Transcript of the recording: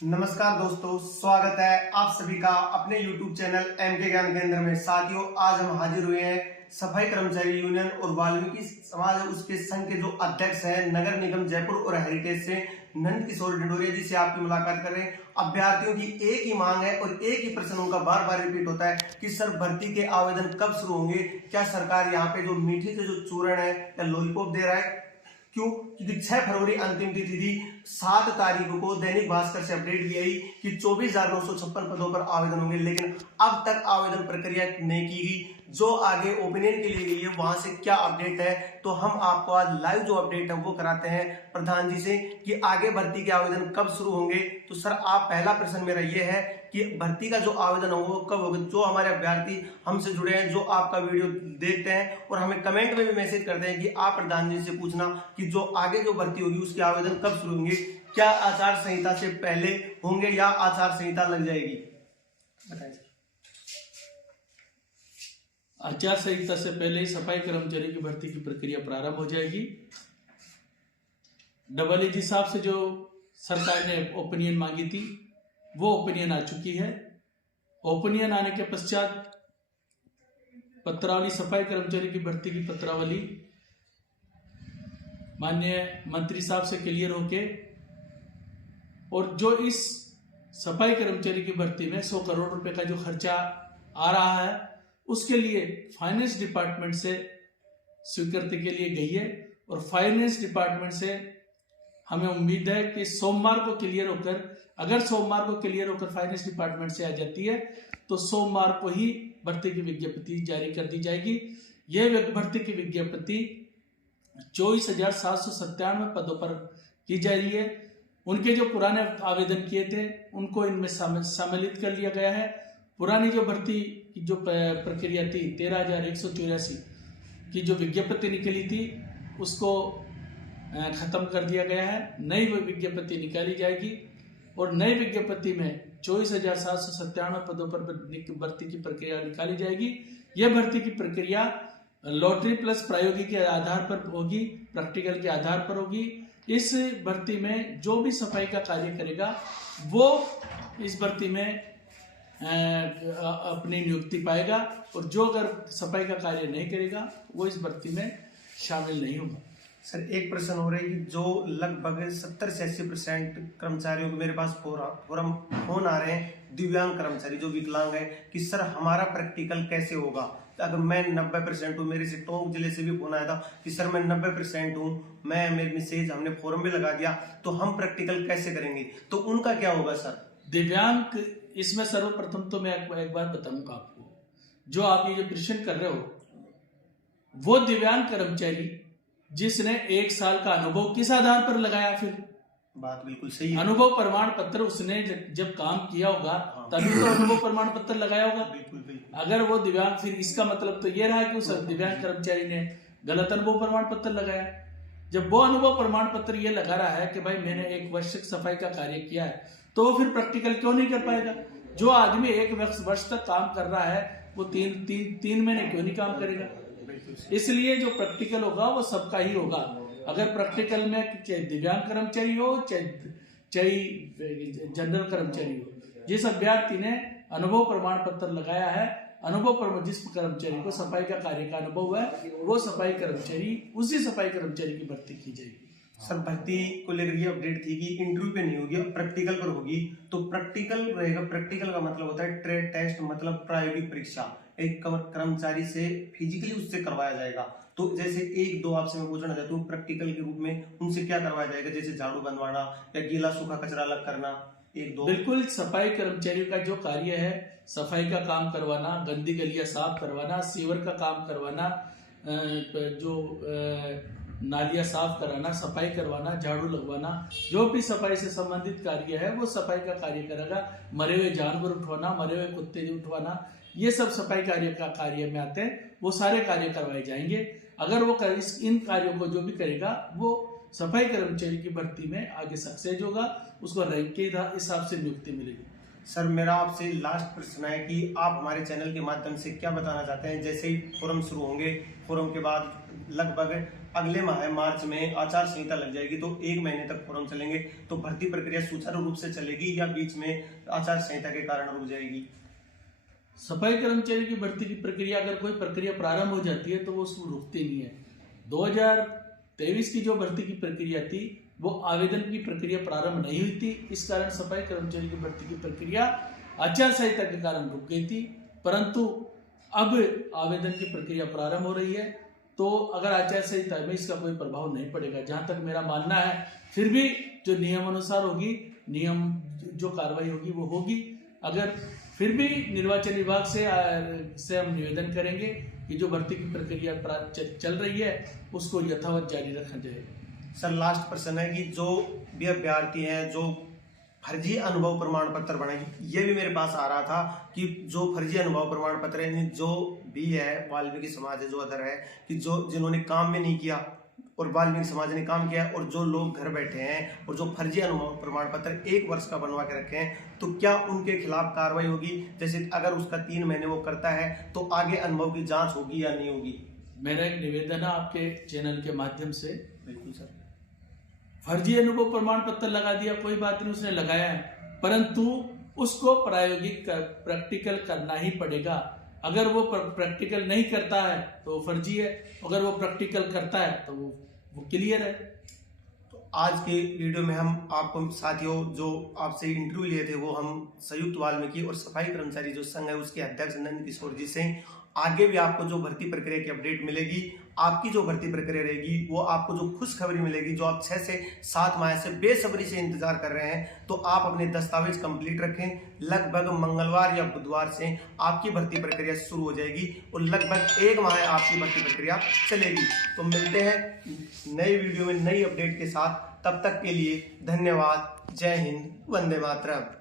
नमस्कार दोस्तों, स्वागत है आप सभी का अपने YouTube चैनल MK ज्ञान केंद्र में। साथियों, आज हम हाजिर हुए हैं सफाई कर्मचारी यूनियन और वाल्मीकि समाज उसके संघ के जो अध्यक्ष हैं नगर निगम जयपुर और हेरिटेज से नंद किशोर ढिंडोरिया जी से आपकी मुलाकात कर रहे हैं। अभ्यर्थियों की एक ही मांग है और एक ही प्रश्न उनका बार बार रिपीट होता है कि सर भर्ती के आवेदन कब शुरू होंगे। क्या सरकार यहाँ पे जो मीठे से जो चूर्ण है या लॉलीपॉप दे रहा है? क्यों? क्योंकि 6 फरवरी अंतिम तिथि थी। 7 तारीख को दैनिक भास्कर से अपडेट दी गई कि 24,956 पदों पर आवेदन होंगे, लेकिन अब तक आवेदन प्रक्रिया नहीं की गई। जो आगे ओपिनियन के लिए गई है वहां से क्या अपडेट है, तो हम आपको आज लाइव जो अपडेट है वो कराते हैं प्रधान जी से कि आगे भर्ती के आवेदन कब शुरू होंगे। तो सर, आप पहला प्रश्न मेरा ये है कि भर्ती का जो आवेदन होगा वो कब होगा? जो हमारे अभ्यर्थी हमसे जुड़े हैं, जो आपका वीडियो देखते हैं और हमें कमेंट में भी मैसेज करते हैं कि आप प्रधान जी से पूछना कि जो आगे जो भर्ती होगी उसके आवेदन कब शुरू होंगे। क्या आचार संहिता से पहले होंगे या आचार संहिता लग जाएगी? बताएं सर। आचार संहिता से पहले सफाई कर्मचारी की भर्ती की प्रक्रिया प्रारंभ हो जाएगी। डबल एजी साहब से जो सरकार ने ओपिनियन मांगी थी वो ओपिनियन आ चुकी है। ओपिनियन आने के पश्चात पत्रावली, सफाई कर्मचारी की भर्ती की पत्रावली माननीय मंत्री साहब से क्लियर होके, और जो इस सफाई कर्मचारी की भर्ती में 100 करोड़ रुपए का जो खर्चा आ रहा है उसके लिए फाइनेंस डिपार्टमेंट से स्वीकृति के लिए गई है। और फाइनेंस डिपार्टमेंट से हमें उम्मीद है कि सोमवार को क्लियर होकर, अगर सोमवार को क्लियर होकर फाइनेंस डिपार्टमेंट से आ जाती है तो सोमवार को ही भर्ती की विज्ञप्ति जारी कर दी जाएगी। यह भर्ती की विज्ञप्ति 24,797 पदों पर की जा रही है। उनके जो पुराने आवेदन किए थे उनको इनमें सम्मिलित कर लिया गया है। पुरानी जो भर्ती की जो प्रक्रिया थी 13,184 की जो विज्ञप्ति निकली थी उसको खत्म कर दिया गया है। नई विज्ञप्ति निकाली जाएगी और नई विज्ञप्ति में 24,797 पदों पर भर्ती की प्रक्रिया निकाली जाएगी। यह भर्ती की प्रक्रिया लॉटरी प्लस प्रायोगिक के आधार पर होगी, प्रैक्टिकल के आधार पर होगी। इस भर्ती में जो भी सफाई का कार्य करेगा वो इस भर्ती में अपनी नियुक्ति पाएगा, और जो अगर सफाई का कार्य नहीं करेगा वो इस भर्ती में शामिल नहीं होगा। सर, एक प्रश्न हो रहा है कि जो लगभग 70 से 80% कर्मचारियों को मेरे पास फोन आ रहे हैं, दिव्यांग कर्मचारी जो विकलांग है, कि सर हमारा प्रैक्टिकल कैसे होगा? अगर मैं 90% हूँ, मेरे से टोंक जिले से भी फोन आया था कि सर मैं 90% हूँ, मैं मेरे मैसेज हमने फोरम भी लगा दिया, तो हम प्रैक्टिकल कैसे करेंगे? तो उनका क्या होगा सर? दिव्यांग, इसमें सर्वप्रथम तो मैं एक बार बताऊंगा आपको, जो आप ये जो प्रश्न कर रहे हो वो दिव्यांग कर्मचारी जिसने 1 साल का अनुभव किस आधार पर लगाया? फिर बात बिल्कुल सही है। अनुभव प्रमाण पत्र उसने जब काम किया होगा तभी तो अनुभव प्रमाण पत्र लगाया होगा। बिल्कुल बिल्कुल। अगर वो दिव्यांग, फिर इसका मतलब तो ये रहा कि उस दिव्यांग कर्मचारी ने गलत अनुभव प्रमाण पत्र लगाया। जब वो अनुभव प्रमाण पत्र ये लगा रहा है कि भाई मैंने 1 वर्ष सफाई का कार्य किया है, तो वो फिर प्रैक्टिकल क्यों नहीं कर पाएगा? जो आदमी 1 वर्ष तक काम कर रहा है वो 3 महीने क्यों नहीं काम करेगा? इसलिए जो प्रैक्टिकल होगा वो सबका ही होगा। अगर प्रैक्टिकल में चाहे दिव्यांग कर्मचारी हो चाहे जनरल कर्मचारी हो, जिस अभ्यर्थी ने अनुभव प्रमाण पत्र लगाया है, जिस कर्मचारी को सफाई का कार्य का अनुभव है, वो सफाई कर्मचारी, उसी सफाई कर्मचारी की भर्ती की जाएगी। सर, भर्ती को लेकर ये अपडेट थी कि इंटरव्यू पे नहीं होगी, प्रैक्टिकल पर होगी। तो प्रैक्टिकल रहेगा, प्रैक्टिकल का मतलब होता है ट्रेड टेस्ट, मतलब प्रायोगिक परीक्षा। एक कर्मचारी से फिजिकली उससे करवाया जाएगा। तो जैसे 1-2 आपसे मैं पूछना चाहता हूँ, प्रैक्टिकल के रूप में उनसे क्या करवाया जाएगा? जैसे झाड़ू बनवाना या गीला सूखा कचरा अलग करना, 1-2। बिल्कुल, सफाई कर्मचारी का जो कार्य है, सफाई का काम करवाना, गंदी गलियां साफ करवाना, सीवर का काम करवाना, जो नालियां साफ कराना, सफाई करवाना, झाड़ू लगवाना, जो भी सफाई से संबंधित कार्य है वो सफाई का कार्य करेगा। मरे हुए जानवर उठवाना, मरे हुए कुत्ते उठवाना, ये सब सफाई कार्य में आते हैं। वो सारे कार्य करवाए जाएंगे। अगर वो इन कार्यों को जो भी करेगा वो सफाई कर्मचारी की भर्ती में आगे सक्सेस होगा, उसको रैंक के हिसाब से नियुक्ति मिलेगी। सर, मेरा आपसे लास्ट प्रश्न है कि आप हमारे चैनल के माध्यम से क्या बताना चाहते हैं? जैसे ही फोरम शुरू होंगे, फोरम के बाद लगभग अगले माह मार्च में आचार संहिता लग जाएगी तो 1 महीने तक फॉर्म चलेंगे, तो भर्ती प्रक्रिया सुचारू रूप से चलेगी या बीच में आचार संहिता के कारण रुक जाएगी? सफाई कर्मचारी की भर्ती की प्रक्रिया, अगर कोई प्रक्रिया प्रारंभ हो जाती है तो वो उसको रुकती नहीं है। 2023 की जो भर्ती की प्रक्रिया थी वो आवेदन की प्रक्रिया प्रारंभ नहीं हुई थी, इस कारण सफाई कर्मचारी की भर्ती की प्रक्रिया आचार संहिता के कारण रुक गई थी। परंतु अब आवेदन की प्रक्रिया प्रारंभ हो रही है, तो अगर आचार संहिता में इसका कोई प्रभाव नहीं पड़ेगा, जहां तक मेरा मानना है। फिर भी जो नियमानुसार होगी, नियम जो कार्रवाई होगी वो होगी। अगर फिर भी निर्वाचन विभाग से हम निवेदन करेंगे कि जो भर्ती की प्रक्रिया चल रही है उसको यथावत जारी रखा जाए। सर लास्ट प्रश्न है कि जो भी अभ्यर्थी हैं जो फर्जी अनुभव प्रमाण पत्र बनाएंगे, ये भी मेरे पास आ रहा था कि जो फर्जी अनुभव प्रमाण पत्र है, जो भी है वाल्मीकि समाज है, जो अदर है, कि जो जिन्होंने काम में नहीं किया और वाल्मीकि समाज ने काम किया, और जो लोग घर बैठे हैं और जो फर्जी अनुभव प्रमाण पत्र 1 वर्ष का बनवा के रखे हैं, तो क्या उनके खिलाफ कार्रवाई होगी? जैसे अगर उसका 3 महीने वो करता है तो आगे अनुभव की जांच होगी या नहीं होगी? मेरा एक निवेदन है आपके चैनल के माध्यम से। बिल्कुल सर। फर्जी अनुभव प्रमाण पत्र लगा दिया, कोई बात नहीं, उसने लगाया है, परंतु उसको प्रायोगिक प्रैक्टिकल करना ही पड़ेगा। अगर वो प्रैक्टिकल नहीं करता है तो वो फर्जी है, अगर वो प्रैक्टिकल करता है तो वो क्लियर है। तो आज के वीडियो में हम आपको साथियों जो आपसे इंटरव्यू लिए थे वो हम संयुक्त वाल्मीकि और सफाई कर्मचारी जो संघ है उसके अध्यक्ष नंद किशोर जी से। आगे भी आपको जो भर्ती प्रक्रिया की अपडेट मिलेगी, आपकी जो भर्ती प्रक्रिया रहेगी, वो आपको जो खुशखबरी मिलेगी, जो आप 6 से 7 माह से बेसब्री से इंतजार कर रहे हैं, तो आप अपने दस्तावेज कंप्लीट रखें। लगभग मंगलवार या बुधवार से आपकी भर्ती प्रक्रिया शुरू हो जाएगी और लगभग 1 माह आपकी भर्ती प्रक्रिया चलेगी। तो मिलते हैं नई वीडियो में नई अपडेट के साथ, तब तक के लिए धन्यवाद। जय हिंद, वंदे मातरम।